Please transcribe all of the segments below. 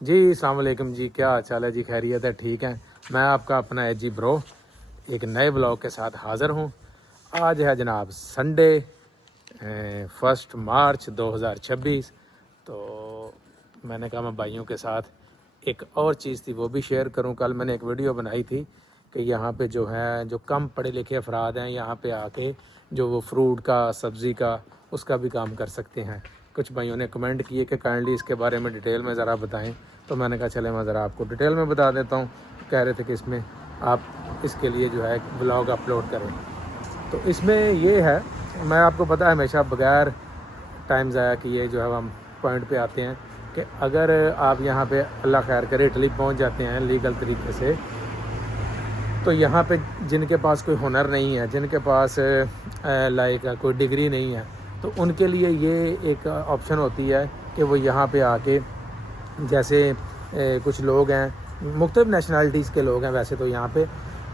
جی السلام علیکم جی، کیا حال چال ہے جی؟ خیریت ہے؟ ٹھیک ہے۔ میں آپ کا اپنا ایج جی برو ایک نئے بلاگ کے ساتھ حاضر ہوں۔ آج ہے جناب سنڈے 1 مارچ 2026۔ تو میں نے کہا میں بھائیوں کے ساتھ ایک اور چیز تھی وہ بھی شیئر کروں۔ کل میں نے ایک ویڈیو بنائی تھی کہ یہاں پہ جو ہے جو کم پڑھے لکھے افراد ہیں یہاں پہ آ کے جو وہ فروٹ کا سبزی کا اس کا بھی کام کر سکتے ہیں۔ کچھ بھائیوں نے کمنٹ کیے کہ کائنڈلی اس کے بارے میں ڈیٹیل میں ذرا بتائیں، تو میں نے کہا چلے میں ذرا آپ کو ڈیٹیل میں بتا دیتا ہوں۔ کہہ رہے تھے کہ اس میں آپ اس کے لیے جو ہے بلاگ اپلوڈ کریں، تو اس میں یہ ہے، میں آپ کو پتہ ہے ہمیشہ بغیر ٹائم ضائع کیے جو ہے ہم پوائنٹ پہ آتے ہیں کہ اگر آپ یہاں پہ اللہ خیر کرے اٹلی پہنچ جاتے ہیں لیگل طریقے سے، تو یہاں پہ جن کے پاس کوئی ہنر نہیں ہے، جن کے پاس لائک کوئی ڈگری نہیں ہے، تو ان کے لیے یہ ایک آپشن ہوتی ہے کہ وہ یہاں پہ آ کے، جیسے کچھ لوگ ہیں مختلف نیشنلٹیز کے لوگ ہیں ویسے تو یہاں پہ،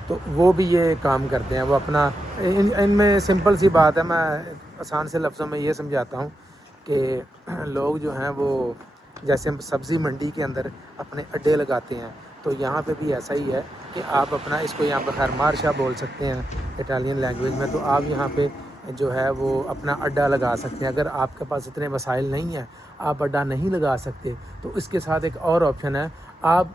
تو وہ بھی یہ کام کرتے ہیں۔ وہ اپنا ان میں سمپل سی بات ہے، میں آسان سے لفظوں میں یہ سمجھاتا ہوں کہ لوگ جو ہیں وہ جیسے ہم سبزی منڈی کے اندر اپنے اڈے لگاتے ہیں، تو یہاں پہ بھی ایسا ہی ہے کہ آپ اپنا اس کو یہاں پہ خیر مارشا بول سکتے ہیں اٹالین لینگویج میں، تو آپ یہاں پہ جو ہے وہ اپنا اڈا لگا سکتے ہیں۔ اگر آپ کے پاس اتنے وسائل نہیں ہیں، آپ اڈا نہیں لگا سکتے، تو اس کے ساتھ ایک اور آپشن ہے، آپ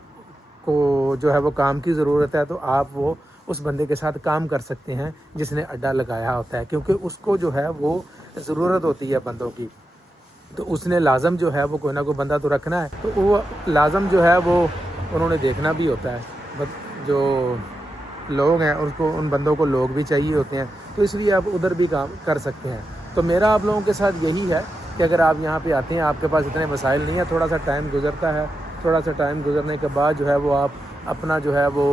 کو جو ہے وہ کام کی ضرورت ہے تو آپ وہ اس بندے کے ساتھ کام کر سکتے ہیں جس نے اڈا لگایا ہوتا ہے، کیونکہ اس کو جو ہے وہ ضرورت ہوتی ہے بندوں کی، تو اس نے لازم جو ہے وہ کوئی نہ کوئی بندہ تو رکھنا ہے، تو وہ لازم جو ہے وہ انہوں نے دیکھنا بھی ہوتا ہے، جو لوگ ہیں اس کو، ان بندوں کو لوگ بھی چاہیے ہوتے ہیں، تو اس لیے آپ ادھر بھی کام کر سکتے ہیں۔ تو میرا آپ لوگوں کے ساتھ یہی ہے کہ اگر آپ یہاں پہ آتے ہیں، آپ کے پاس اتنے وسائل نہیں ہیں، تھوڑا سا ٹائم گزرتا ہے، تھوڑا سا ٹائم گزرنے کے بعد جو ہے وہ آپ اپنا جو ہے وہ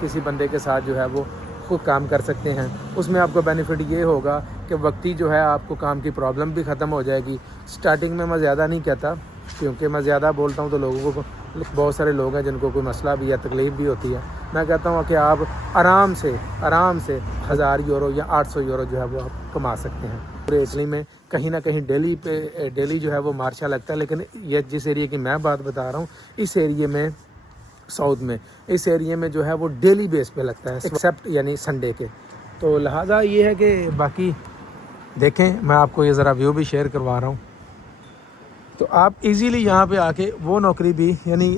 کسی بندے کے ساتھ جو ہے وہ خود کام کر سکتے ہیں۔ اس میں آپ کو بینیفٹ یہ ہوگا کہ وقتی جو ہے آپ کو کام کی پرابلم بھی ختم ہو جائے گی۔ سٹارٹنگ میں میں زیادہ نہیں کہتا، کیونکہ میں زیادہ بولتا ہوں تو لوگوں کو، بہت سارے لوگ ہیں جن کو کوئی مسئلہ بھی یا تکلیف بھی ہوتی ہے، میں کہتا ہوں کہ آپ آرام سے 1000 یورو یا 800 یورو جو ہے وہ آپ کما سکتے ہیں۔ پورے اٹلی میں کہیں نہ کہیں ڈیلی جو ہے وہ مارشا لگتا ہے، لیکن یہ جس ایریے کی میں بات بتا رہا ہوں، اس ایریے میں ساؤتھ میں اس ایریے میں جو ہے وہ ڈیلی بیس پہ لگتا ہے ایکسیپٹ یعنی سنڈے کے۔ تو لہٰذا یہ ہے کہ باقی دیکھیں، میں آپ کو یہ ذرا ویو بھی شیئر کروا رہا ہوں، تو آپ ایزیلی یہاں پہ آ کے وہ نوکری بھی، یعنی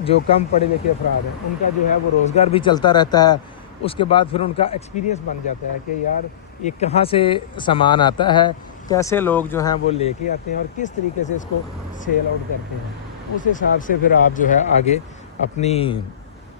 جو کم پڑھے لکھے افراد ہیں ان کا جو ہے وہ روزگار بھی چلتا رہتا ہے، اس کے بعد پھر ان کا ایکسپیرینس بن جاتا ہے کہ یار یہ کہاں سے سامان آتا ہے، کیسے لوگ جو ہیں وہ لے کے آتے ہیں اور کس طریقے سے اس کو سیل آؤٹ کرتے ہیں۔ اس حساب سے پھر آپ جو ہے آگے اپنی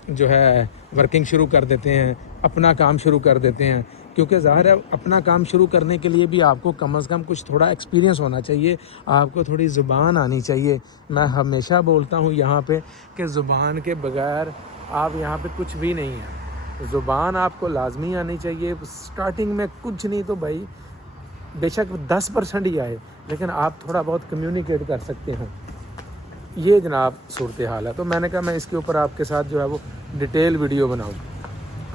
جو ہے ورکنگ شروع کر دیتے ہیں، اپنا کام شروع کر دیتے ہیں، کیونکہ ظاہر ہے اپنا کام شروع کرنے کے لیے بھی آپ کو کم از کم کچھ تھوڑا ایکسپیرینس ہونا چاہیے، آپ کو تھوڑی زبان آنی چاہیے۔ میں ہمیشہ بولتا ہوں یہاں پہ کہ زبان کے بغیر آپ یہاں پہ کچھ بھی نہیں ہے، زبان آپ کو لازمی آنی چاہیے۔ سٹارٹنگ میں کچھ نہیں تو بھائی بے شک 10% ہی آئے، لیکن آپ تھوڑا بہت کمیونیکیٹ کر سکتے ہیں۔ یہ جناب صورتحال ہے، تو میں نے کہا میں اس کے اوپر آپ کے ساتھ جو ہے وہ ڈیٹیل ویڈیو بناؤں،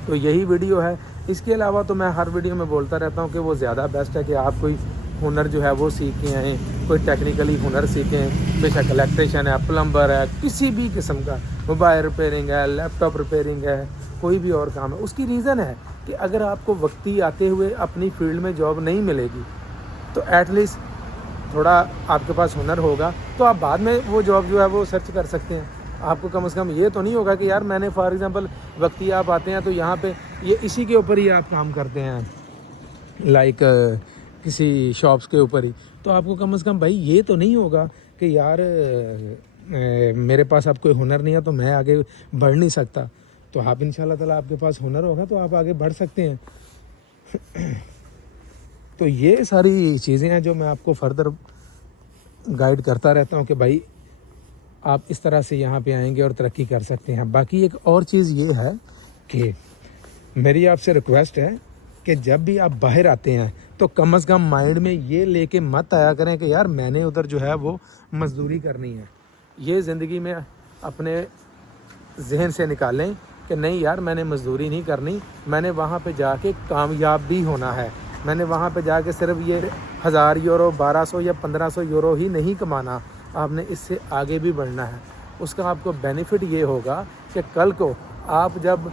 تو یہی ویڈیو ہے۔ اس کے علاوہ تو میں ہر ویڈیو میں بولتا رہتا ہوں کہ وہ زیادہ بیسٹ ہے کہ آپ کوئی ہنر جو ہے وہ سیکھ کے آئیں، کوئی ٹیکنیکلی ہنر سیکھیں، بے شک الیکٹریشین ہے، پلمبر ہے، کسی بھی قسم کا، موبائل ریپیئرنگ ہے، لیپ ٹاپ ریپیئرنگ ہے، کوئی بھی اور کام ہے۔ اس کی ریزن ہے کہ اگر آپ کو وقتی آتے ہوئے اپنی فیلڈ میں جاب نہیں ملے گی، تو ایٹ لیسٹ تھوڑا آپ کے پاس ہنر ہوگا تو آپ بعد میں وہ جاب جو ہے وہ سرچ کر سکتے ہیں۔ آپ کو کم از کم یہ تو نہیں ہوگا کہ یار میں نے فار ایگزامپل وقتی آپ آتے ہیں تو یہاں پہ یہ اسی کے اوپر ہی آپ کام کرتے ہیں، لائک کسی شاپس کے اوپر ہی، تو آپ کو کم از کم بھائی یہ تو نہیں ہوگا کہ یار میرے پاس اب کوئی ہنر نہیں ہے تو میں آگے بڑھ نہیں سکتا۔ تو آپ ان شاء اللہ تعالیٰ آپ کے پاس ہنر ہوگا تو آپ آگے بڑھ سکتے ہیں۔ تو یہ ساری چیزیں ہیں جو میں آپ کو فردر گائیڈ کرتا رہتا ہوں کہ بھائی آپ اس طرح سے یہاں پہ آئیں گے اور ترقی کر سکتے ہیں۔ باقی ایک اور چیز یہ ہے کہ میری آپ سے ریکویسٹ ہے کہ جب بھی آپ باہر آتے ہیں تو کم از کم مائنڈ میں یہ لے کے مت آیا کریں کہ یار میں نے ادھر جو ہے وہ مزدوری کرنی ہے۔ یہ زندگی میں اپنے ذہن سے نکالیں کہ نہیں یار میں نے مزدوری نہیں کرنی، میں نے وہاں پہ جا کے کامیاب بھی ہونا ہے، میں نے وہاں پہ جا کے صرف یہ 1000 یورو 1200 یا 1500 یورو ہی نہیں کمانا، آپ نے اس سے آگے بھی بڑھنا ہے۔ اس کا آپ کو بینیفٹ یہ ہوگا کہ کل کو آپ جب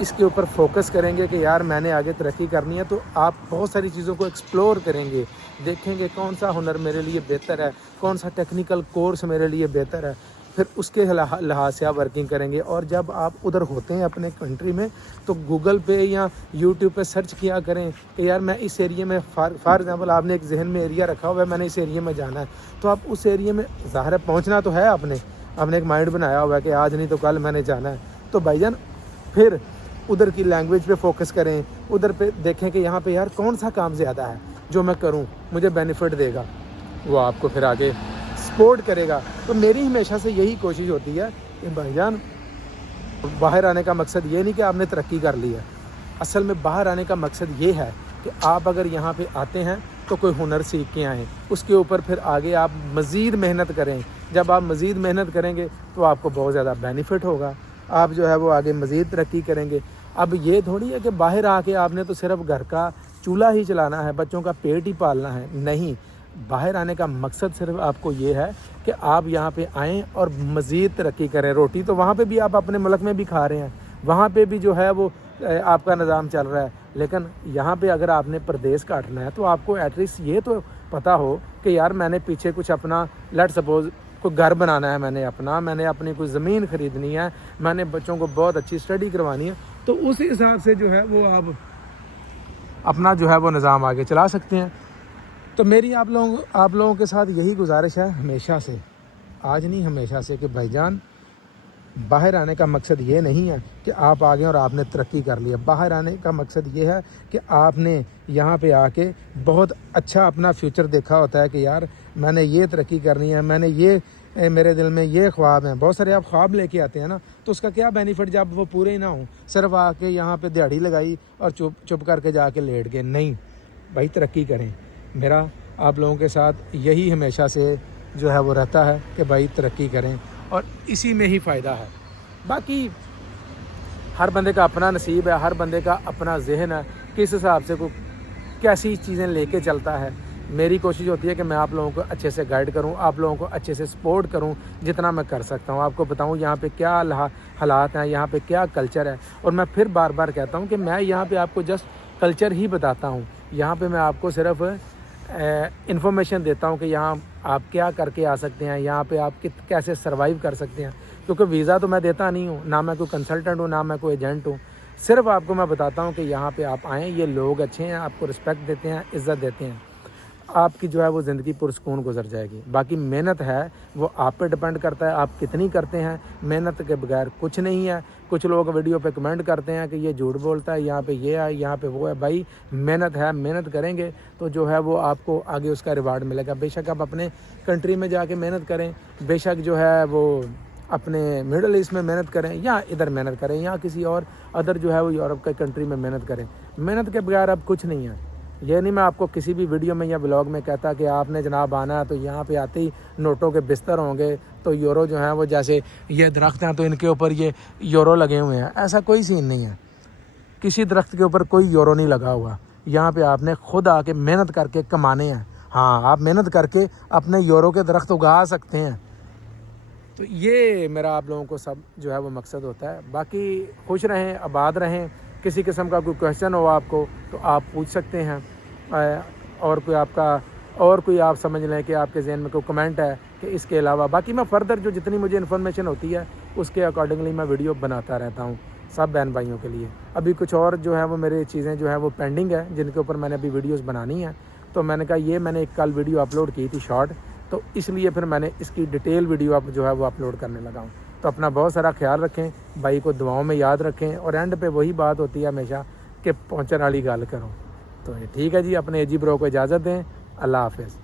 اس کے اوپر فوکس کریں گے کہ یار میں نے آگے ترقی کرنی ہے، تو آپ بہت ساری چیزوں کو ایکسپلور کریں گے، دیکھیں گے کون سا ہنر میرے لیے بہتر ہے، کون سا ٹیکنیکل کورس میرے لیے بہتر ہے، پھر اس کے لحاظ سے آپ ورکنگ کریں گے۔ اور جب آپ ادھر ہوتے ہیں اپنے کنٹری میں تو گوگل پہ یا یوٹیوب پہ سرچ کیا کریں کہ یار میں اس ایریے میں فار ایگزامپل آپ نے ایک ذہن میں ایریا رکھا ہوا ہے، میں نے اس ایریے میں جانا ہے، تو آپ اس ایریے میں ظاہر ہے پہنچنا تو ہے، آپ نے ایک مائنڈ بنایا ہوا ہے کہ آج نہیں تو کل میں نے جانا ہے، تو بھائی جان پھر ادھر کی لینگویج پہ فوکس کریں، ادھر پہ دیکھیں کہ یہاں پہ یار کون سا کام زیادہ ہے جو میں کروں مجھے بینیفٹ دے گا، وہ آپ کو پھر آگے سپورٹ کرے گا۔ تو میری ہمیشہ سے یہی کوشش ہوتی ہے کہ بھائی جان باہر آنے کا مقصد یہ نہیں کہ آپ نے ترقی کر لی ہے، اصل میں باہر آنے کا مقصد یہ ہے کہ آپ اگر یہاں پہ آتے ہیں تو کوئی ہنر سیکھ کے آئیں، اس کے اوپر پھر آگے آپ مزید محنت کریں۔ جب آپ مزید محنت کریں گے تو آپ کو بہت زیادہ بینیفٹ ہوگا، آپ جو ہے وہ آگے مزید ترقی کریں گے۔ اب یہ تھوڑی ہے کہ باہر آ کے آپ نے تو صرف گھر کا چولہا ہی چلانا ہے، بچوں کا پیٹ ہی پالنا ہے، نہیں، باہر آنے کا مقصد صرف آپ کو یہ ہے کہ آپ یہاں پہ آئیں اور مزید ترقی کریں۔ روٹی تو وہاں پہ بھی آپ اپنے ملک میں بھی کھا رہے ہیں، وہاں پہ بھی جو ہے وہ آپ کا نظام چل رہا ہے، لیکن یہاں پہ اگر آپ نے پردیس کاٹنا ہے تو آپ کو ایٹ لیسٹ یہ تو پتہ ہو کہ یار میں نے پیچھے کچھ اپنا لیٹ سپوز کوئی گھر بنانا ہے، میں نے اپنی کوئی زمین خریدنی ہے، میں نے بچوں کو بہت اچھی اسٹڈی کروانی ہے، تو اس حساب سے جو ہے وہ آپ اپنا جو ہے وہ نظام آگے چلا سکتے ہیں۔ تو میری آپ لوگوں کے ساتھ یہی گزارش ہے ہمیشہ سے، آج نہیں ہمیشہ سے، کہ بھائی جان باہر آنے کا مقصد یہ نہیں ہے کہ آپ آگے اور آپ نے ترقی کر لی ہے، باہر آنے کا مقصد یہ ہے کہ آپ نے یہاں پہ آ کے بہت اچھا اپنا فیوچر دیکھا ہوتا ہے کہ یار میں نے یہ ترقی کرنی ہے، میں نے یہ میرے دل میں یہ خواب ہیں۔ بہت سارے آپ خواب لے کے آتے ہیں نا، تو اس کا کیا بینیفٹ جب وہ پورے ہی نہ ہوں، صرف آ کے یہاں پہ دیہڑی لگائی اور چپ کر کے جا کے لیٹ گئے؟ نہیں بھائی، ترقی کریں۔ میرا آپ لوگوں کے ساتھ یہی ہمیشہ سے جو ہے وہ رہتا ہے کہ بھائی ترقی کریں، اور اسی میں ہی فائدہ ہے۔ باقی ہر بندے کا اپنا نصیب ہے، ہر بندے کا اپنا ذہن ہے، کس حساب سے کو کیسی چیزیں لے کے چلتا ہے۔ میری کوشش ہوتی ہے کہ میں آپ لوگوں کو اچھے سے گائیڈ کروں، آپ لوگوں کو اچھے سے سپورٹ کروں جتنا میں کر سکتا ہوں، آپ کو بتاؤں یہاں پہ کیا حالات ہیں، یہاں پہ کیا کلچر ہے۔ اور میں پھر بار بار کہتا ہوں کہ میں یہاں پہ آپ کو جسٹ کلچر ہی بتاتا ہوں، یہاں پہ میں آپ کو صرف انفارمیشن دیتا ہوں کہ یہاں آپ کیا کر کے آ سکتے ہیں، یہاں پہ آپ کیسے سروائیو کر سکتے ہیں، کیونکہ ویزا تو میں دیتا نہیں ہوں، نہ میں کوئی کنسلٹنٹ ہوں، نہ میں کوئی ایجنٹ ہوں، صرف آپ کو میں بتاتا ہوں کہ یہاں پہ آپ آئیں، یہ لوگ اچھے ہیں، آپ کو رسپیکٹ دیتے ہیں، عزت دیتے ہیں، آپ کی جو ہے وہ زندگی پرسکون گزر جائے گی۔ باقی محنت ہے وہ آپ پہ ڈپینڈ کرتا ہے، آپ کتنی کرتے ہیں، محنت کے بغیر کچھ نہیں ہے۔ کچھ لوگ ویڈیو پہ کمنٹ کرتے ہیں کہ یہ جھوٹ بولتا ہے، یہاں پہ یہ ہے، یہاں پہ وہ ہے۔ بھائی محنت ہے، محنت کریں گے تو جو ہے وہ آپ کو آگے اس کا ریوارڈ ملے گا۔ بے شک آپ اپنے کنٹری میں جا کے محنت کریں، بے شک جو ہے وہ اپنے مڈل ایسٹ میں محنت کریں، یا ادھر محنت کریں، یا کسی اور ادھر جو ہے وہ یورپ کے کنٹری میں محنت کریں، محنت کے بغیر اب کچھ نہیں ہے۔ یہ نہیں میں آپ کو کسی بھی ویڈیو میں یا بلاگ میں کہتا کہ آپ نے جناب آنا ہے تو یہاں پہ آتے ہی نوٹوں کے بستر ہوں گے، تو یورو جو ہیں وہ جیسے یہ درخت ہیں تو ان کے اوپر یہ یورو لگے ہوئے ہیں، ایسا کوئی سین نہیں ہے۔ کسی درخت کے اوپر کوئی یورو نہیں لگا ہوا، یہاں پہ آپ نے خود آ کے محنت کر کے کمانے ہیں۔ ہاں، آپ محنت کر کے اپنے یورو کے درخت اگا سکتے ہیں۔ تو یہ میرا آپ لوگوں کو سب جو ہے وہ مقصد ہوتا ہے۔ باقی خوش رہیں، آباد رہیں، کسی قسم کا کوئی کویشچن ہو آپ کو تو آپ پوچھ سکتے ہیں، اور کوئی آپ سمجھ لیں کہ آپ کے ذہن میں کوئی کمنٹ ہے کہ اس کے علاوہ باقی میں فردر جو جتنی مجھے انفارمیشن ہوتی ہے اس کے اکارڈنگلی میں ویڈیو بناتا رہتا ہوں سب بہن بھائیوں کے لیے۔ ابھی کچھ اور جو ہے وہ میری چیزیں جو ہیں وہ پینڈنگ ہے جن کے اوپر میں نے ابھی ویڈیوز بنانی ہیں، تو میں نے کہا یہ میں نے ایک کل ویڈیو اپلوڈ کی تھی شارٹ، تو اس لیے پھر میں نے اس کی ڈیٹیل ویڈیو اب جو ہے وہ اپلوڈ کرنے لگا ہوں۔ تو اپنا بہت سارا خیال رکھیں، بھائی کو دعاؤں میں یاد رکھیں، اور اینڈ پہ وہی بات ہوتی ہے ہمیشہ کہ پہنچنے والی گل کرو۔ تو ٹھیک ہے جی، اپنے ایجی برو کو اجازت دیں، اللہ حافظ۔